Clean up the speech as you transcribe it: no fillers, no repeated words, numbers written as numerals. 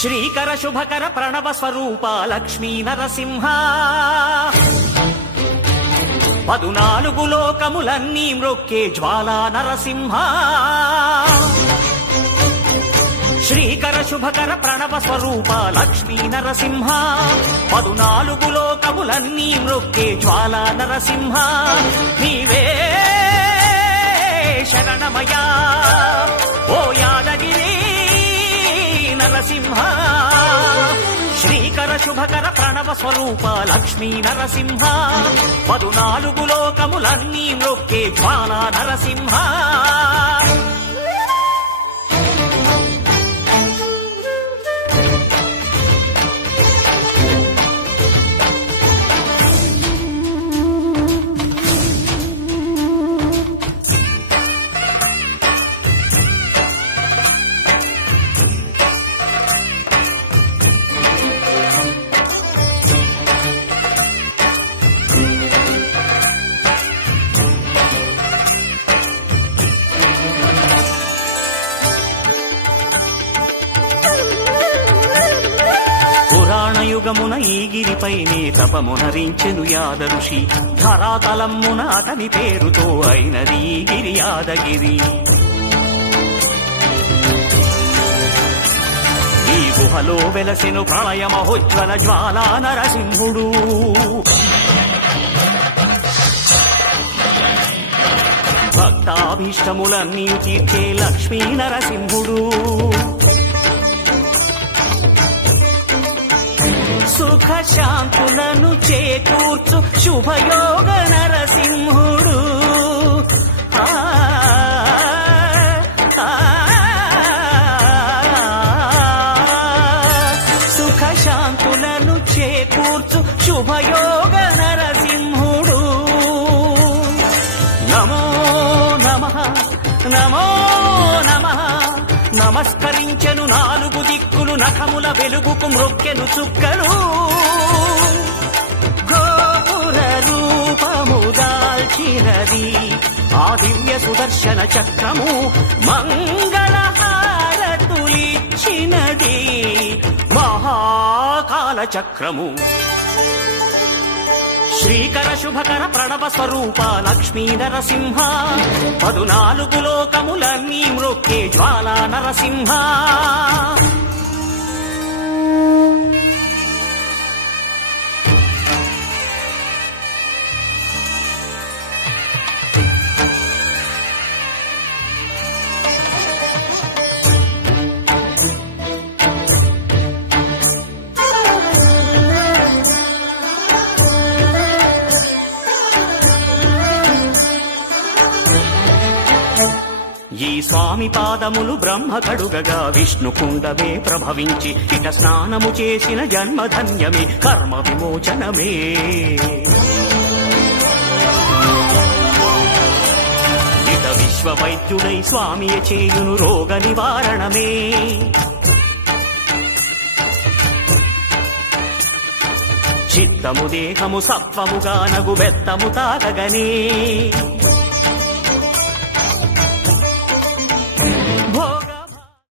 శ్రీకర శుభకర ప్రణవ స్వరూప లక్ష్మీ నరసింహ 14 లోకములన్నీ మ్రొక్కే జ్వాలా నరసింహ శ్రీకర శుభకర ప్రణవ స్వరూప లక్ష్మీ నరసింహ 14 లోకములన్నీ మ్రొక్కే జ్వాలా నరసింహ నీవే శరణమయా ఓ యాదగిరి నరసింహ శ్రీకర శుభకర ప్రణవ స్వరూప లక్ష్మీ నరసింహ 14 లోకములన్నీ మ్రొక్కే జ్వాలా నరసింహ పురాణయుగమున ఈ గిరిపైనే తపమునరించెను యాద ఋషి ధరాతలమ్మున అతని పేరుతో అయినది ఈ గిరి యాదగిరి ఈ గుహలో వెలసెను ప్రళయ మహోజ్వల జ్వాలా నరసింహుడు భక్తాభీష్టములన్నీ తీర్చే లక్ష్మీ నరసింహుడు సుఖ శాంతులను చేకూర్చు శుభయోగ నరసింహుడు సుఖ శాంతులను చేకూర్చు శుభయోగ నరసింహుడు నమో నమః నమో నమః నమస్కరించెను 4 దిక్కులు నఖముల వెలుగుకు మ్రొక్కెను చుక్కలు గోపుర రూపము దాల్చినది ఆ దివ్య సుదర్శన చక్రము మంగళ హారతులిచ్చినది మహాకాల చక్రము శ్రీకర శుభకర ప్రణవ స్వరూప లక్ష్మీ నరసింహ 14 లోకములన్నీ మ్రొక్కే జ్వాలా నరసింహ ఈ స్వామి పాదములు బ్రహ్మ కడుగగా విష్ణు కుండమే ప్రభవించి ఇట స్నానము చేసిన జన్మధన్యమే కర్మ విమోచనమే ఇట విశ్వవైద్యుడై స్వామియ చేయును రోగ నివారణమే చిత్తము దేహము సత్వముగా నగు బెత్తము తాకగనే